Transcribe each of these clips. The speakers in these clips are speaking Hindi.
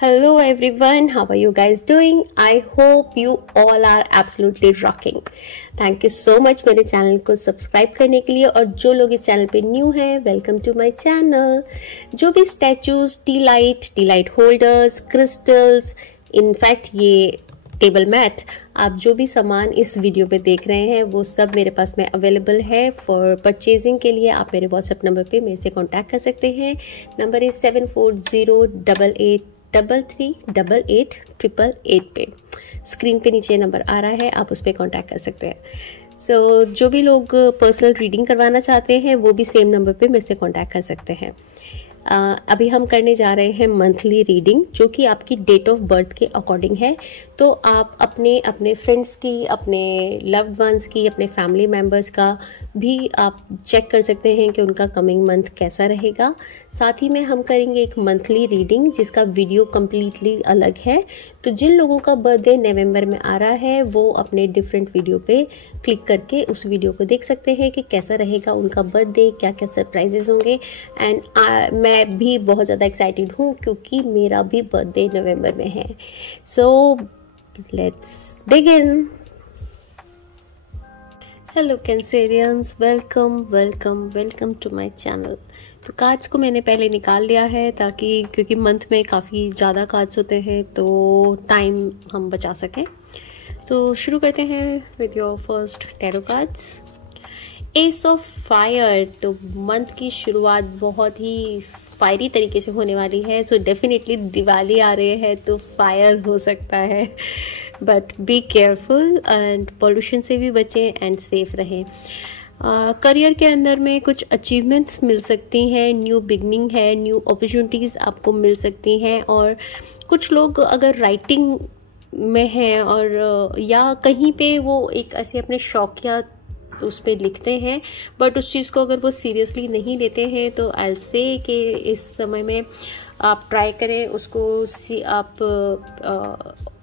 Hello everyone, how are you guys doing? I hope you all are absolutely rocking. Thank you so much मेरे चैनल को सब्सक्राइब करने के लिए, और जो लोग इस चैनल पे न्यू हैं, वेलकम टू माय चैनल। जो भी statues, T light holders, crystals, in fact ये टेबल मैट, आप जो भी सामान इस वीडियो पे देख रहे हैं वो सब मेरे पास में अवेलेबल है फॉर परचेजिंग के लिए। आप मेरे व्हाट्सएप नंबर पे मेरे से कांटेक्ट कर सकते हैं। नंबर इज़ 7408833888 पे। स्क्रीन पे नीचे नंबर आ रहा है, आप उस पर कांटेक्ट कर सकते हैं। जो भी लोग पर्सनल रीडिंग करवाना चाहते हैं वो भी सेम नंबर पे मेरे से कांटेक्ट कर सकते हैं। अभी हम करने जा रहे हैं मंथली रीडिंग, जो कि आपकी डेट ऑफ बर्थ के अकॉर्डिंग है। तो आप अपने फ्रेंड्स की, अपने लव्ड वंस की, अपने फैमिली मेम्बर्स का भी आप चेक कर सकते हैं कि उनका कमिंग मंथ कैसा रहेगा। साथ ही में हम करेंगे एक मंथली रीडिंग जिसका वीडियो कम्प्लीटली अलग है। तो जिन लोगों का बर्थडे नवंबर में आ रहा है वो अपने डिफरेंट वीडियो पे क्लिक करके उस वीडियो को देख सकते हैं कि कैसा रहेगा उनका बर्थडे, क्या क्या सरप्राइजेस होंगे। एंड मैं भी बहुत ज़्यादा एक्साइटेड हूँ क्योंकि मेरा भी बर्थडे नवंबर में है। So let's begin. Hello Cancerians, welcome to my channel. तो कार्ड्स को मैंने पहले निकाल लिया है क्योंकि मंथ में काफ़ी ज़्यादा कार्ड्स होते हैं तो टाइम हम बचा सकें। तो शुरू करते हैं with your first tarot cards. S of fire. तो मंथ की शुरुआत बहुत ही फायरी तरीके से होने वाली है। सो डेफिनेटली दिवाली आ रही है तो फायर हो सकता है, but be careful and pollution से भी बचें एंड सेफ रहें। करियर के अंदर में कुछ अचीवमेंट्स मिल सकती हैं, न्यू बिगनिंग है, न्यू अपॉर्चुनिटीज़ आपको मिल सकती हैं। और कुछ लोग अगर राइटिंग में हैं और या कहीं पे वो एक ऐसे अपने शौकिया उस पर लिखते हैं, बट उस चीज़ को अगर वो सीरियसली नहीं लेते हैं तो आई विल से कि इस समय में आप ट्राई करें उसको, आप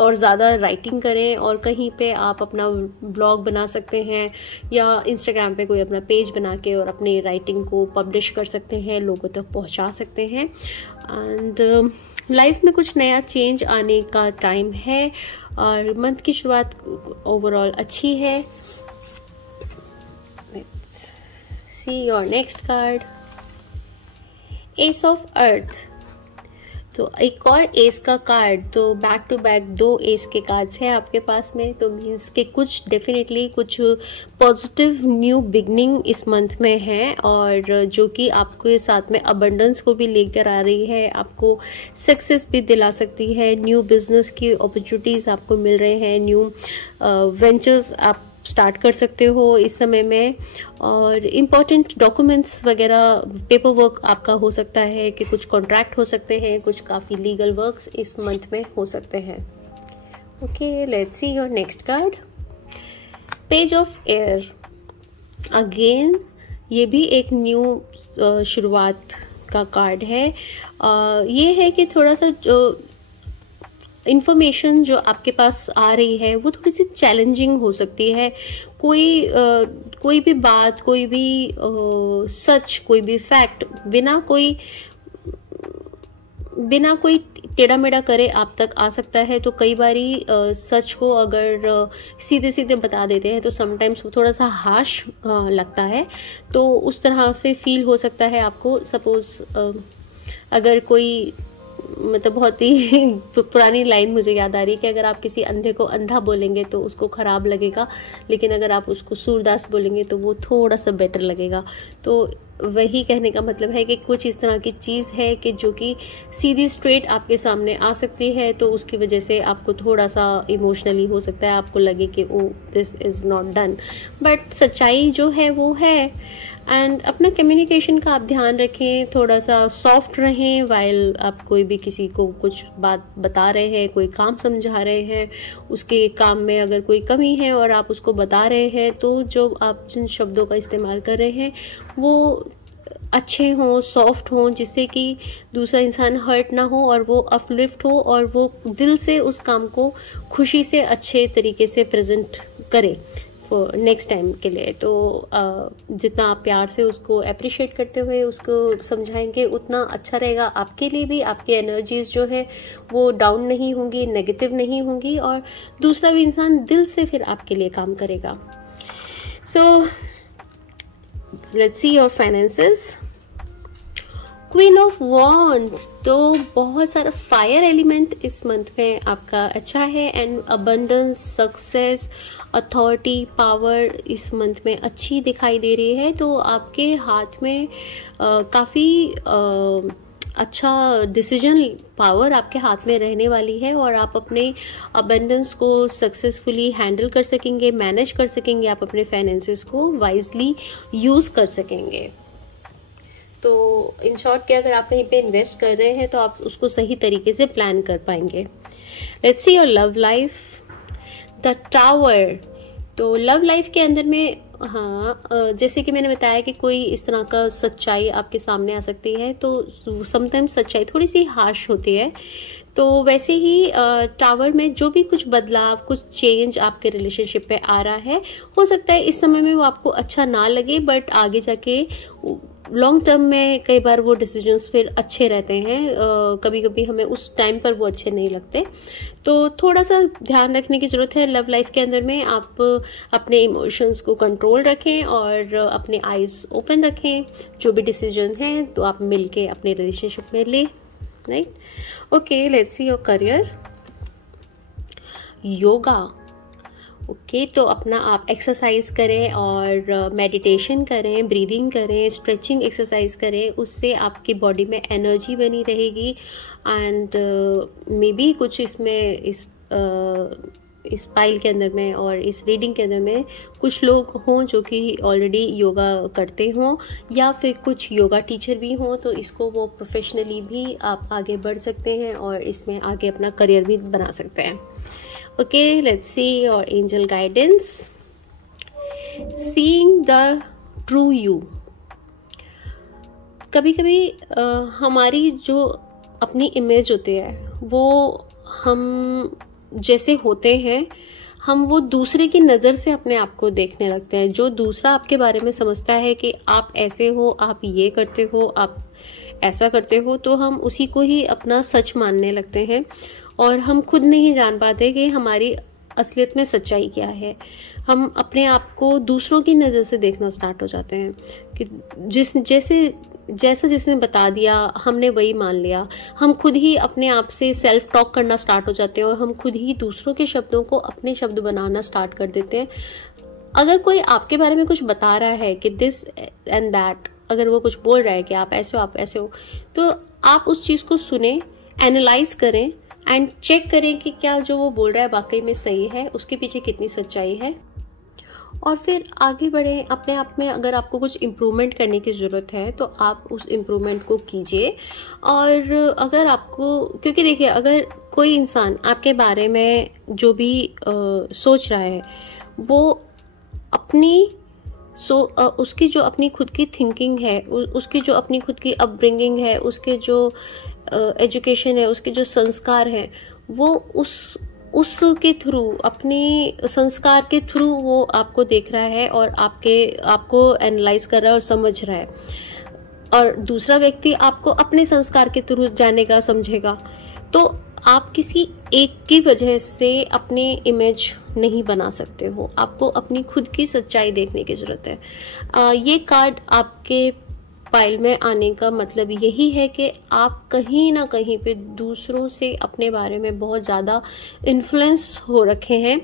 और ज़्यादा राइटिंग करें। और कहीं पे आप अपना ब्लॉग बना सकते हैं या इंस्टाग्राम पे कोई अपना पेज बना के और अपनी राइटिंग को पब्लिश कर सकते हैं, लोगों तक पहुंचा सकते हैं। एंड लाइफ में कुछ नया चेंज आने का टाइम है और मंथ की शुरुआत ओवरऑल अच्छी है। Let's see your next card, S of earth. तो एक और एस का कार्ड, तो बैक टू बैक 2 एस के कार्ड्स हैं आपके पास में। तो मीन्स के कुछ डेफिनेटली कुछ पॉजिटिव न्यू बिगनिंग इस मंथ में है और जो कि आपके साथ में अबंडेंस को भी लेकर आ रही है, आपको सक्सेस भी दिला सकती है। न्यू बिजनेस की अपॉर्चुनिटीज़ आपको मिल रहे हैं, न्यू वेंचर्स आप स्टार्ट कर सकते हो इस समय में। और इम्पॉर्टेंट डॉक्यूमेंट्स वगैरह, पेपर वर्क आपका हो सकता है कि कुछ कॉन्ट्रैक्ट हो सकते हैं, कुछ काफ़ी लीगल वर्क्स इस मंथ में हो सकते हैं। Okay, let's see your next card, page of air. Again ये भी एक न्यू शुरुआत का कार्ड है। ये है कि थोड़ा सा जो इन्फॉर्मेशन जो आपके पास आ रही है वो थोड़ी सी चैलेंजिंग हो सकती है। कोई भी बात, कोई भी सच, कोई भी फैक्ट बिना कोई टेढ़ा मेढ़ा करे आप तक आ सकता है। तो कई बारी सच को अगर सीधे सीधे बता देते हैं तो समटाइम्स वो थोड़ा सा हार्श लगता है, तो उस तरह से फील हो सकता है आपको। सपोज अगर कोई, मतलब बहुत ही पुरानी लाइन मुझे याद आ रही है कि अगर आप किसी अंधे को अंधा बोलेंगे तो उसको ख़राब लगेगा, लेकिन अगर आप उसको सूरदास बोलेंगे तो वो थोड़ा सा बेटर लगेगा। तो वही कहने का मतलब है कि कुछ इस तरह की चीज़ है कि जो कि सीधी स्ट्रेट आपके सामने आ सकती है, तो उसकी वजह से आपको थोड़ा सा इमोशनली हो सकता है, आपको लगे कि oh this is not done, but सच्चाई जो है वो है। एंड अपना कम्युनिकेशन का आप ध्यान रखें, थोड़ा सा सॉफ्ट रहें वाइल आप कोई भी किसी को कुछ बात बता रहे हैं, कोई काम समझा रहे हैं, उसके काम में अगर कोई कमी है और आप उसको बता रहे हैं, तो जो आप जिन शब्दों का इस्तेमाल कर रहे हैं वो अच्छे हों, सॉफ्ट हों, जिससे कि दूसरा इंसान हर्ट ना हो और वो अपलिफ्ट हो और वो दिल से उस काम को खुशी से अच्छे तरीके से प्रेजेंट करे नेक्स्ट टाइम के लिए। तो जितना आप प्यार से उसको अप्रिशिएट करते हुए उसको समझाएंगे उतना अच्छा रहेगा आपके लिए भी। आपकी एनर्जीज जो है वो डाउन नहीं होंगी, नेगेटिव नहीं होंगी, और दूसरा भी इंसान दिल से फिर आपके लिए काम करेगा। So let's see your finances. Queen of wands, तो बहुत सारा फायर एलिमेंट इस मंथ में आपका अच्छा है, and abundance, success, authority, power इस मंथ में अच्छी दिखाई दे रही है। तो आपके हाथ में काफ़ी अच्छा डिसीजन पावर आपके हाथ में रहने वाली है, और आप अपने अबंडेंस को सक्सेसफुली हैंडल कर सकेंगे, मैनेज कर सकेंगे, आप अपने फाइनेंसेस को वाइजली यूज़ कर सकेंगे। तो इन शॉर्ट कि अगर आप कहीं पे इन्वेस्ट कर रहे हैं तो आप उसको सही तरीके से प्लान कर पाएंगे। Let's see your love life. The tower, तो लव लाइफ के अंदर में जैसे कि मैंने बताया कि कोई इस तरह का सच्चाई आपके सामने आ सकती है, तो समटाइम्स सच्चाई थोड़ी सी हार्श होती है। तो वैसे ही टावर में जो भी कुछ बदलाव, कुछ चेंज आपके रिलेशनशिप पे आ रहा है, हो सकता है इस समय में वो आपको अच्छा ना लगे, बट आगे जाके लॉन्ग टर्म में कई बार वो डिसीजंस फिर अच्छे रहते हैं। कभी कभी हमें उस टाइम पर वो अच्छे नहीं लगते, तो थोड़ा सा ध्यान रखने की ज़रूरत है। लव लाइफ के अंदर में आप अपने इमोशंस को कंट्रोल रखें और अपने आइज़ ओपन रखें। जो भी डिसीजन है तो आप मिलके अपने रिलेशनशिप में ले, right. Okay, let's see your career. Yoga, okay, तो अपना आप एक्सरसाइज करें और मेडिटेशन करें, ब्रीदिंग करें, स्ट्रेचिंग एक्सरसाइज करें, उससे आपकी बॉडी में एनर्जी बनी रहेगी। एंड मे बी कुछ इसमें इस फाइल के अंदर में और इस रीडिंग के अंदर में कुछ लोग हों जो कि ऑलरेडी योगा करते हों, या फिर कुछ योगा टीचर भी हों, तो इसको वो प्रोफेशनली भी आप आगे बढ़ सकते हैं और इसमें आगे अपना करियर भी बना सकते हैं। Okay, let's see your angel guidance. Seeing the true you. कभी कभी हमारी जो अपनी इमेज होती है वो हम जैसे होते हैं, हम वो दूसरे की नज़र से अपने आप को देखने लगते हैं। जो दूसरा आपके बारे में समझता है कि आप ऐसे हो, आप ये करते हो, आप ऐसा करते हो, तो हम उसी को ही अपना सच मानने लगते हैं, और हम खुद नहीं जान पाते कि हमारी असलियत में सच्चाई क्या है। हम अपने आप को दूसरों की नज़र से देखना स्टार्ट हो जाते हैं कि जैसा जिसने बता दिया हमने वही मान लिया। हम खुद ही अपने आप से सेल्फ टॉक करना स्टार्ट हो जाते हैं और हम खुद ही दूसरों के शब्दों को अपने शब्द बनाना स्टार्ट कर देते हैं। अगर कोई आपके बारे में कुछ बता रहा है कि दिस एंड दैट, अगर वो कुछ बोल रहा है कि आप ऐसे हो, आप ऐसे हो, तो आप उस चीज़ को सुने, एनालाइज करें एंड चेक करें कि क्या जो वो बोल रहा है वाकई में सही है, उसके पीछे कितनी सच्चाई है, और फिर आगे बढ़ें। अपने आप में अगर आपको कुछ इम्प्रूवमेंट करने की ज़रूरत है तो आप उस इम्प्रूवमेंट को कीजिए। और अगर आपको, क्योंकि देखिए, अगर कोई इंसान आपके बारे में जो भी सोच रहा है वो उसकी जो अपनी खुद की थिंकिंग है, उसकी जो अपनी खुद की अपब्रिंगिंग है, उसके जो एजुकेशन है, उसके जो संस्कार हैं, वो उसके थ्रू, अपने संस्कार के थ्रू वो आपको देख रहा है और आपको एनालाइज कर रहा है और समझ रहा है। और दूसरा व्यक्ति आपको अपने संस्कार के थ्रू जानेगा, समझेगा। तो आप किसी एक की वजह से अपनी इमेज नहीं बना सकते हो, आपको अपनी खुद की सच्चाई देखने की ज़रूरत है। ये कार्ड आपके फाइल में आने का मतलब यही है कि आप कहीं ना कहीं पे दूसरों से अपने बारे में बहुत ज़्यादा इन्फ्लुएंस हो रखे हैं।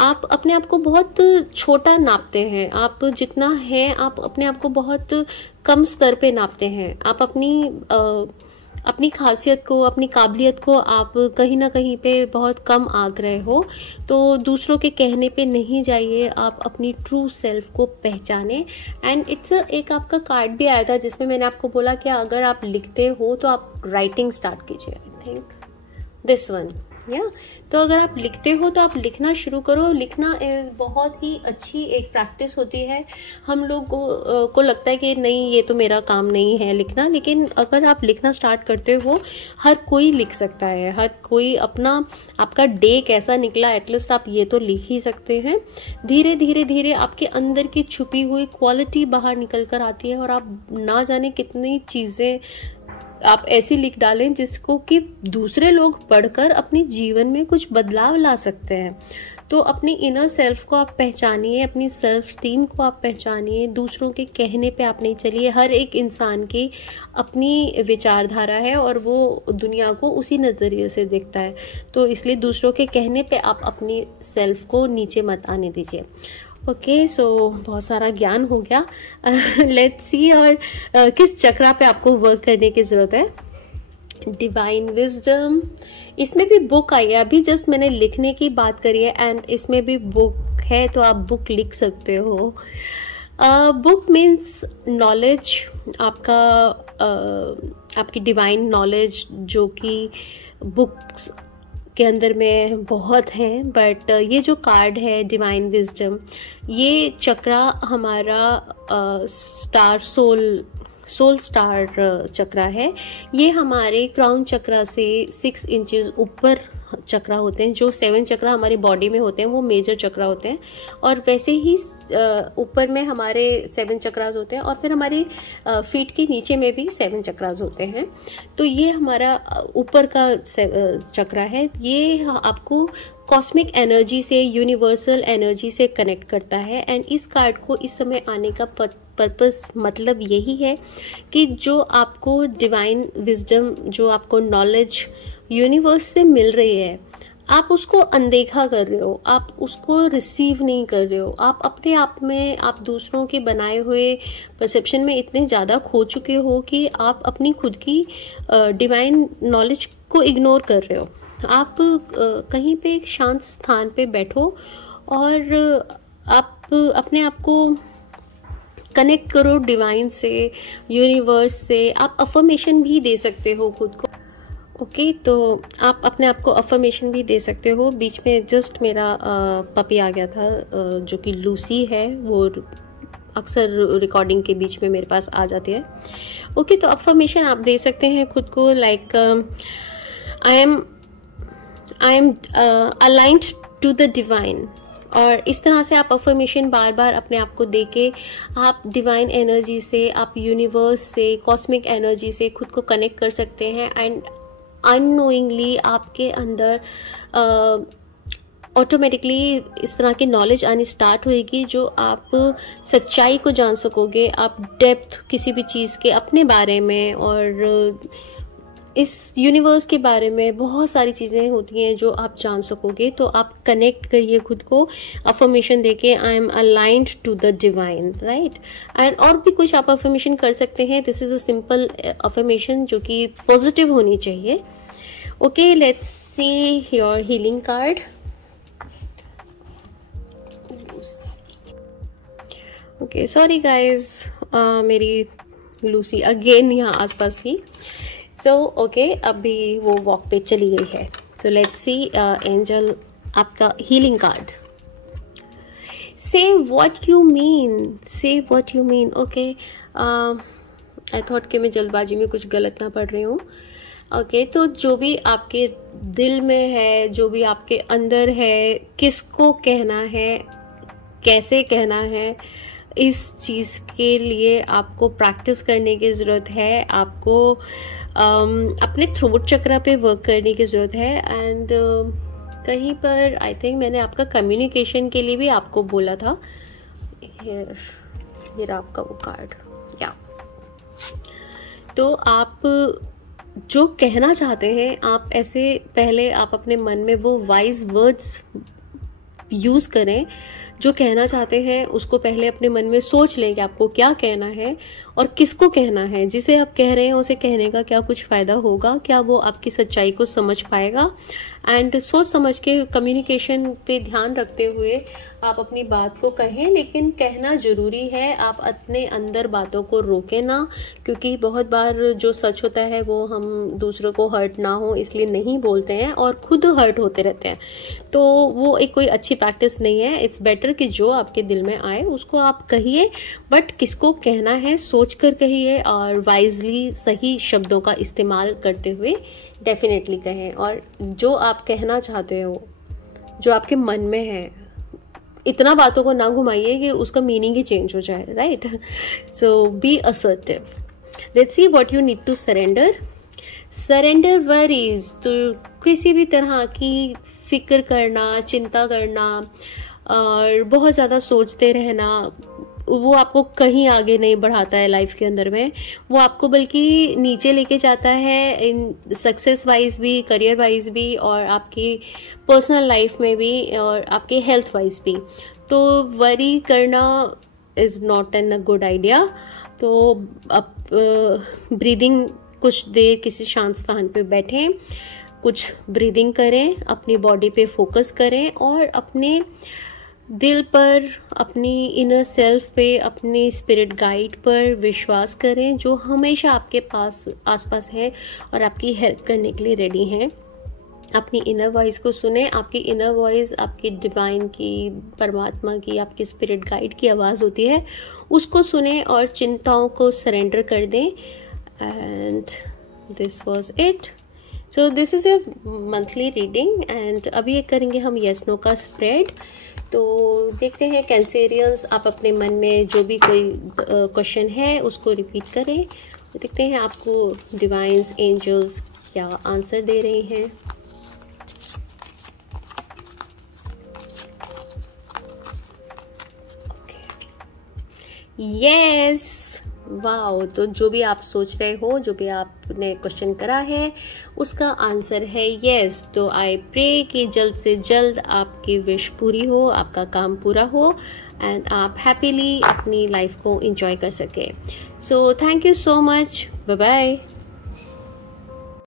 आप अपने आप को बहुत छोटा नापते हैं, आप जितना है आप अपने आप को बहुत कम स्तर पे नापते हैं। आप अपनी खासियत को, अपनी काबिलियत को आप कहीं ना कहीं पे बहुत कम आंक रहे हो। तो दूसरों के कहने पे नहीं जाइए, आप अपनी ट्रू सेल्फ को पहचाने। एंड एक आपका कार्ड भी आया था जिसमें मैंने आपको बोला कि अगर आप लिखते हो तो आप राइटिंग स्टार्ट कीजिए। आई थिंक दिस वन, या तो अगर आप लिखते हो तो आप लिखना शुरू करो। लिखना बहुत ही अच्छी एक प्रैक्टिस होती है। हम लोग को लगता है कि नहीं ये तो मेरा काम नहीं है लिखना, लेकिन अगर आप लिखना स्टार्ट करते हो, हर कोई लिख सकता है। हर कोई अपना आपका डे कैसा निकला एटलीस्ट आप ये तो लिख ही सकते हैं। धीरे धीरे धीरे आपके अंदर की छुपी हुई क्वालिटी बाहर निकल कर आती है और आप ना जाने कितनी चीज़ें आप ऐसी लिख डालें जिसको कि दूसरे लोग पढ़कर अपने जीवन में कुछ बदलाव ला सकते हैं। तो अपनी इनर सेल्फ को आप पहचानिए, अपनी सेल्फ स्टीम को आप पहचानिए। दूसरों के कहने पे आप नहीं चलिए। हर एक इंसान की अपनी विचारधारा है और वो दुनिया को उसी नज़रिए से देखता है, तो इसलिए दूसरों के कहने पे आप अपनी सेल्फ को नीचे मत आने दीजिए। ओके, सो बहुत सारा ज्ञान हो गया। लेट्स सी और किस चक्रा पे आपको वर्क करने की ज़रूरत है। डिवाइन विजडम, इसमें भी बुक आई है। अभी जस्ट मैंने लिखने की बात करी है एंड इसमें भी बुक है, तो आप बुक लिख सकते हो। बुक मीन्स नॉलेज, आपकी डिवाइन नॉलेज जो कि बुक्स के अंदर में बहुत हैं। बट ये जो कार्ड है डिवाइन विजडम, ये चक्रा हमारा स्टार सोल स्टार चक्रा है। ये हमारे क्राउन चक्रा से 6 इंचेस ऊपर चक्रा होते हैं। जो 7 चक्रा हमारी बॉडी में होते हैं वो मेजर चक्रा होते हैं, और वैसे ही ऊपर में हमारे 7 चक्रास होते हैं, और फिर हमारी फीट के नीचे में भी 7 चक्रास होते हैं। तो ये हमारा ऊपर का चक्रा है। ये आपको कॉस्मिक एनर्जी से, यूनिवर्सल एनर्जी से कनेक्ट करता है। एंड इस कार्ड को इस समय आने का पर्पस मतलब यही है कि जो आपको डिवाइन विजडम, जो आपको नॉलेज यूनिवर्स से मिल रही है, आप उसको अनदेखा कर रहे हो, आप उसको रिसीव नहीं कर रहे हो। आप अपने आप में, आप दूसरों के बनाए हुए परसेप्शन में इतने ज़्यादा खो चुके हो कि आप अपनी खुद की डिवाइन नॉलेज को इग्नोर कर रहे हो। आप कहीं पे एक शांत स्थान पे बैठो और आप अपने आप को कनेक्ट करो डिवाइन से, यूनिवर्स से। आप अफर्मेशन भी दे सकते हो खुद को। ओके, तो आप अपने आप को अफर्मेशन भी दे सकते हो। बीच में जस्ट मेरा पपी आ गया था जो कि लूसी है, वो अक्सर रिकॉर्डिंग के बीच में मेरे पास आ जाती है। ओके, तो अफर्मेशन आप दे सकते हैं खुद को, like I am aligned to the divine. और इस तरह से आप अफर्मेशन बार बार अपने आप को दे के आप डिवाइन एनर्जी से, आप यूनिवर्स से, कॉस्मिक एनर्जी से खुद को कनेक्ट कर सकते हैं। एंड अननोइंगली आपके अंदर ऑटोमेटिकली इस तरह की नॉलेज आनी स्टार्ट होएगी, जो आप सच्चाई को जान सकोगे। आप डेप्थ किसी भी चीज़ के अपने बारे में और इस यूनिवर्स के बारे में बहुत सारी चीज़ें होती हैं जो आप जान सकोगे। तो आप कनेक्ट करिए खुद को अफर्मेशन देके, I am aligned to the divine, right. And और भी कुछ आप अफर्मेशन कर सकते हैं। This is a simple affirmation जो कि पॉजिटिव होनी चाहिए। Okay, let's see your healing card. Okay, sorry guys, मेरी लूसी अगेन यहाँ आसपास थी। सो ओके, अभी वो वॉक पे चली गई है। सो लेट्स सी एंजल, आपका हीलिंग कार्ड। से व्हाट यू मीन, से what you mean. Okay, I thought कि मैं जल्दबाजी में कुछ गलत ना पढ़ रही हूँ। ओके, तो जो भी आपके दिल में है, जो भी आपके अंदर है, किसको कहना है, कैसे कहना है, इस चीज़ के लिए आपको प्रैक्टिस करने की ज़रूरत है। आपको अपने थ्रोट चक्रा पे वर्क करने की ज़रूरत है। एंड कहीं पर आई थिंक मैंने आपका कम्युनिकेशन के लिए भी आपको बोला था। ये रहा आपका वो कार्ड, या तो आप जो कहना चाहते हैं, आप ऐसे पहले आप अपने मन में वो वाइज वर्ड्स यूज़ करें जो कहना चाहते हैं उसको पहले अपने मन में सोच लें कि आपको क्या कहना है और किसको कहना है। जिसे आप कह रहे हैं उसे कहने का क्या कुछ फ़ायदा होगा, क्या वो आपकी सच्चाई को समझ पाएगा। एंड सोच समझ के कम्युनिकेशन पे ध्यान रखते हुए आप अपनी बात को कहें, लेकिन कहना ज़रूरी है। आप अपने अंदर बातों को रोकें ना, क्योंकि बहुत बार जो सच होता है वो हम दूसरों को हर्ट ना हो इसलिए नहीं बोलते हैं और खुद हर्ट होते रहते हैं। तो वो एक कोई अच्छी प्रैक्टिस नहीं है। इट्स बेटर कि जो आपके दिल में आए उसको आप कहिए, बट किसको कहना है सोच कर कहिए और वाइजली सही शब्दों का इस्तेमाल करते हुए डेफिनेटली कहें। और जो आप कहना चाहते हो, जो आपके मन में है, इतना बातों को ना घुमाइए कि उसका मीनिंग ही चेंज हो जाए, right. So be assertive. Let's see what you need to surrender. Surrender worries, तो किसी भी तरह की फिक्र करना, चिंता करना और बहुत ज़्यादा सोचते रहना, वो आपको कहीं आगे नहीं बढ़ाता है लाइफ के अंदर में। वो आपको बल्कि नीचे लेके जाता है, इन सक्सेस वाइज भी, करियर वाइज भी, और आपकी पर्सनल लाइफ में भी, और आपके हेल्थ वाइज भी। तो वरी करना is not an a good idea. तो आप ब्रीदिंग, कुछ देर किसी शांत स्थान पे बैठें, कुछ ब्रीदिंग करें, अपनी बॉडी पे फोकस करें और अपने दिल पर, अपनी इनर सेल्फ पे, अपनी स्पिरिट गाइड पर विश्वास करें, जो हमेशा आपके पास आसपास है और आपकी हेल्प करने के लिए रेडी हैं। अपनी इनर वॉइस को सुने। आपकी इनर वॉइस आपकी डिवाइन की, परमात्मा की, आपकी स्पिरिट गाइड की आवाज़ होती है। उसको सुने और चिंताओं को सरेंडर कर दें। And this was it. So this is your monthly reading. And अभी एक करेंगे हम येस नो का स्प्रेड। तो देखते हैं कैंसेरियंस, आप अपने मन में जो भी कोई क्वेश्चन है उसको रिपीट करें। तो देखते हैं आपको डिवाइन्स, एंजल्स क्या आंसर दे रही हैं। Yes, wow. तो जो भी आप सोच रहे हो, जो भी आपने क्वेश्चन करा है, उसका आंसर है यस। तो आई प्रे कि जल्द से जल्द आपकी विश पूरी हो, आपका काम पूरा हो एंड आप हैप्पीली अपनी लाइफ को एंजॉय कर सके। So thank you so much, bye bye.